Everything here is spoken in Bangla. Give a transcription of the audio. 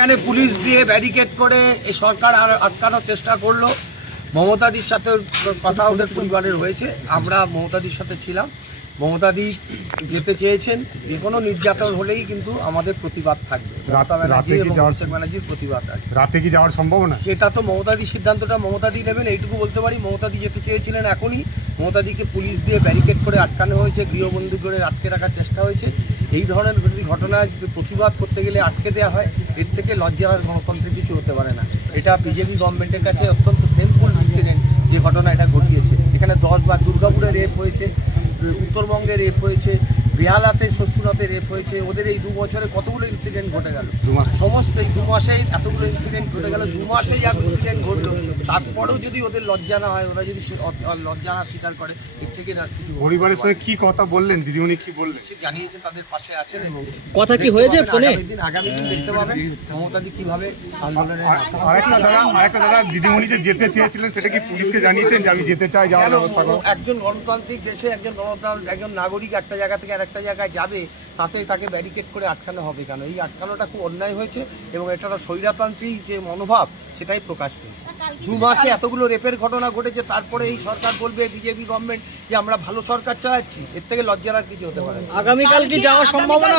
সেখানে পুলিশ দিয়ে ব্যারিকেড করে এই সরকার আটকানোর চেষ্টা করলো। মমতাদির সাথে কথা ওদের পরিবারের হয়েছে, আমরা মমতাদির সাথে ছিলাম। মমতাদি যেতে চেয়েছেন, যে কোনো নির্যাতন হলেই কিন্তু আমাদের প্রতিবাদ থাকবে। মমতা ব্যানার্জি এবং অভিষেক ব্যানার্জির প্রতিবাদ থাকবে। রাতে কি যাওয়ার সম্ভাবনা? সেটা তো মমতাদির সিদ্ধান্তটা মমতাদি নেবেন, এইটুকু বলতে পারি। মমতাদি যেতে চেয়েছিলেন এখনই, মমতাদিকে পুলিশ দিয়ে ব্যারিকেড করে আটকানো হয়েছে, গৃহবন্দী করে আটকে রাখার চেষ্টা হয়েছে। এই ধরনের যদি ঘটনায় প্রতিবাদ করতে গেলে আটকে দেওয়া হয়, এর থেকে লজ্জার গণতন্ত্রের কিছু হতে পারে না। এটা বিজেপি গভর্নমেন্টের কাছে অত্যন্ত সেমফুল ইনসিডেন্ট যে ঘটনা এটা ঘটিয়েছে। এখানে 10 বার দুর্গাপুরে রেপ হয়েছে, উত্তরবঙ্গে রেপ হয়েছে, বেহালাতে শ্বশুরাতে রেপ হয়েছে। ওদের এই 2 বছরে কতগুলো ইনসিডেন্ট ঘটে গেল, সমস্ত এই 2 মাসেই এতগুলো ইনসিডেন্ট ঘটে গেল। 2 মাসেই এক ইনসিডেন্ট ঘটলো, তারপরেও যদি ওদের লজ্জা না হয়, ওরা যদি লজ্জা না স্বীকার করে, এর থেকে না কিছু। পরিবারের সঙ্গে কি কথা বললেন দিদিমণি, কি বললেন? জানিয়েছেন তাদের পাশে আছেন এবং কথা কি হয়েছে ফোনে? আগামী দিন দেখতে পাবেন মমতাদি কিভাবে আন্দোলনের। আরেকটা দাদা, দিদিমণি যে যেতে চেয়েছিলেন সেটা কি পুলিশকে জানিয়েছেন যে আমি যেতে চাই, যাওয়ার ব্যবস্থা করো? একজন গণতান্ত্রিক দেশে একজন নাগরিক একটা জায়গা থেকে আরেকটা জায়গায় যাবে, তাতে তাকে ব্যারিকেড করে আটকানো হবে কেন? এই আটকানোটা খুব অন্যায় হয়েছে এবং এটা স্বৈরতান্ত্রিক যে মনোভাব সেটাই প্রকাশ পেয়েছে। 2 মাসে এতগুলো রেপের ঘটনা ঘটেছে, তারপরে এই সরকার বলবে, বিজেপি গভর্নমেন্ট, যে আমরা ভালো সরকার চালাচ্ছি। এর থেকে লজ্জার আর কিছু হতে পারে না। আগামীকাল কি যাওয়ার সম্ভাবনা?